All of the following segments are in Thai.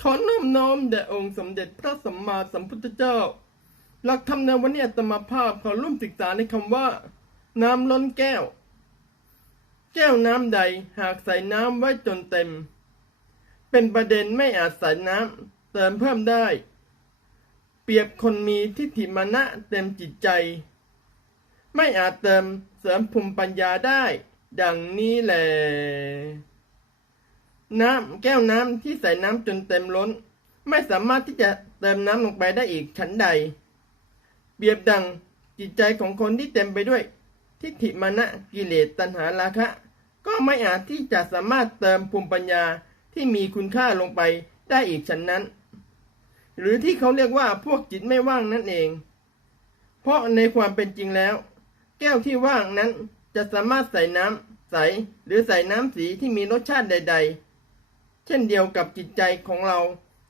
ขอน้อมน้อมแด่องค์สมเด็จพระสัมมาสัมพุทธเจ้า หลักธรรมในวันนี้อาตมาภาพขอร่วมศึกษาในคำว่า น้ำล้นแก้ว แก้วน้ำใดหากใส่น้ำไว้จนเต็ม เป็นประเด็นไม่อาจใส่น้ำเติมเพิ่มได้ เปรียบคนมีทิฏฐิมานะเต็มจิตใจ ไม่อาจเติมเสริมภูมิปัญญาได้ ดังนี้แหละ น้ำแก้วน้ำที่ใส่น้ำจนเต็มล้น ไม่สามารถที่จะเติมน้ำลงไปได้อีกชั้นใด เปรียบดังจิตใจของคนที่เต็มไปด้วยทิฏฐิมานะกิเลสตัณหาราคะ ก็ไม่อาจที่จะสามารถเติมภูมิปัญญาที่มีคุณค่าลงไปได้อีกชั้นนั้น หรือที่เขาเรียกว่าพวกจิตไม่ว่างนั่นเอง เพราะในความเป็นจริงแล้ว แก้วที่ว่างนั้นจะสามารถใส่น้ำใสหรือใส่น้ำสีที่มีรสชาติใด ๆ ช่นเดียวกับจิตใจของเรา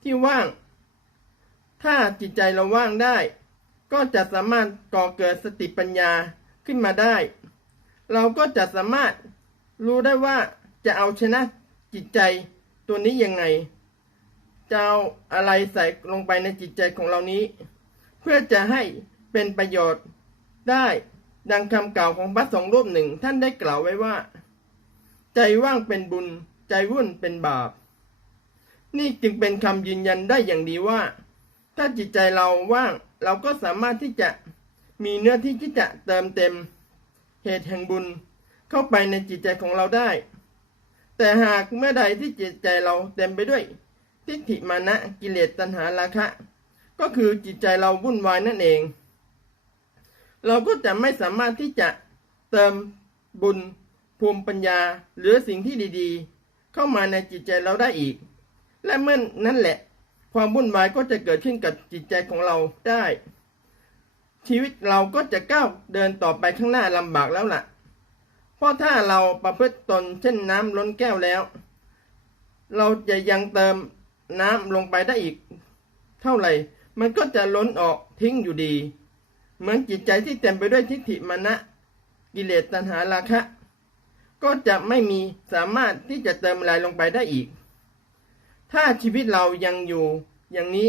ที่ว่าง ถ้าจิตใจเราว่างได้ ก็จะสามารถก่อเกิดสติปัญญาขึ้นมาได้ เราก็จะสามารถรู้ได้ว่าจะเอาชนะจิตใจตัวนี้ยังไง จะเอาอะไรใส่ลงไปในจิตใจของเรานี้ เพื่อจะให้เป็นประโยชน์ได้ดังคำกล่าวของพระสงฆ์รูปหนึ่งท่านได้กล่าวไว้ว่า ใจว่างเป็นบุญ ใจวุ่นเป็นบาป นี่จึงเป็นคำยืนยันได้อย่างดีว่า ถ้าจิตใจเราว่างเราก็สามารถที่จะมีเนื้อที่ที่จะเติมเต็ม เหตุแห่งบุญเข้าไปในจิตใจของเราได้ แต่หากเมื่อใดที่จิตใจเราเต็มไปด้วย ทิฏฐิมานะกิเลสตัณหาราคะ ก็คือจิตใจเราวุ่นวายนั่นเอง เราก็จะไม่สามารถที่จะเติมบุญภูมิปัญญา หรือสิ่งที่ดีๆ เข้ามาในจิตใจเราได้อีก และเมื่อนนั่นแหละ ความวุ่นวายก็จะเกิดขึ้นกับจิตใจของเราได้ ชีวิตเราก็จะก้าวเดินต่อไปข้างหน้าลำบากแล้วล่ะ เพราะถ้าเราประพฤติตนเช่นน้ำล้นแก้วแล้ว เราจะยังเติมน้ำลงไปได้อีก เท่าไหร่ มันก็จะล้นออกทิ้งอยู่ดี เหมือนจิตใจที่เต็มไปด้วยทิฏฐิมานะกิเลสตัณหาราคะ ก็จะไม่มีสามารถที่จะเติมอะไรลงไปได้อีก ถ้าชีวิตเรายังอยู่อย่างนี้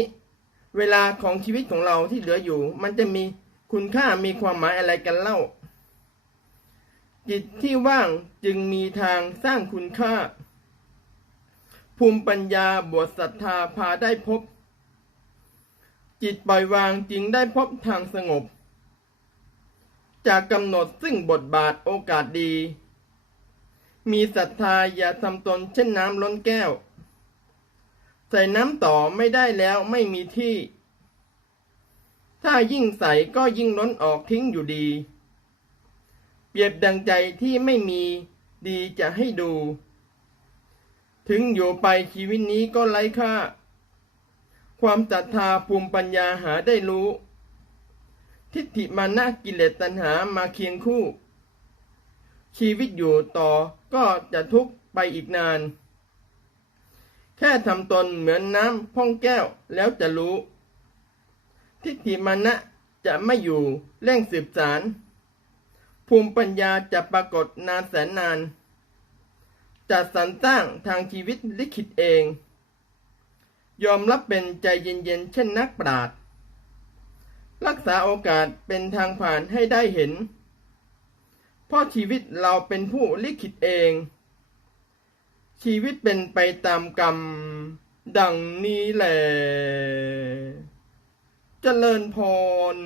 เวลาของชีวิตของเราที่เหลืออยู่ มันจะมีคุณค่ามีความหมายอะไรกันเล่า จิตที่ว่างจึงมีทางสร้างคุณค่า ภูมิปัญญาบวชศรัทธาพาได้พบ จิตปล่อยวางจึงได้พบทางสงบ จากกำหนดซึ่งบทบาทโอกาสดี มีศรัทธาอย่าทำตนเช่นน้ำล้นแก้ว ใส่น้ำต่อไม่ได้แล้วไม่มีที่ ถ้ายิ่งใส่ก็ยิ่งล้นออกทิ้งอยู่ดี เปรียบดังใจที่ไม่มีดีจะให้ดู ถึงอยู่ไปชีวิตนี้ก็ไร้ค่า ความศรัทธาภูมิปัญญาหาได้รู้ ทิฏฐิมานะกิเลสตัณหามาเคียงคู่ ชีวิตอยู่ต่อก็จะทุกข์ไปอีกนาน แค่ทำตนเหมือนน้ำพ่องแก้วแล้วจะรู้ ทิฏฐิมานะจะไม่อยู่เร่งสืบสาร ภูมิปัญญาจะปรากฏนานแสนนาน จะสรรสร้างทางชีวิตลิขิตเอง ยอมรับเป็นใจเย็นๆ เช่นนักปราชญ์รักษาโอกาสเป็นทางผ่านให้ได้เห็น เพราะชีวิตเราเป็นผู้ลิขิตเอง ชีวิตเป็นไปตามกรรม ดังนี้แหละเจริญพร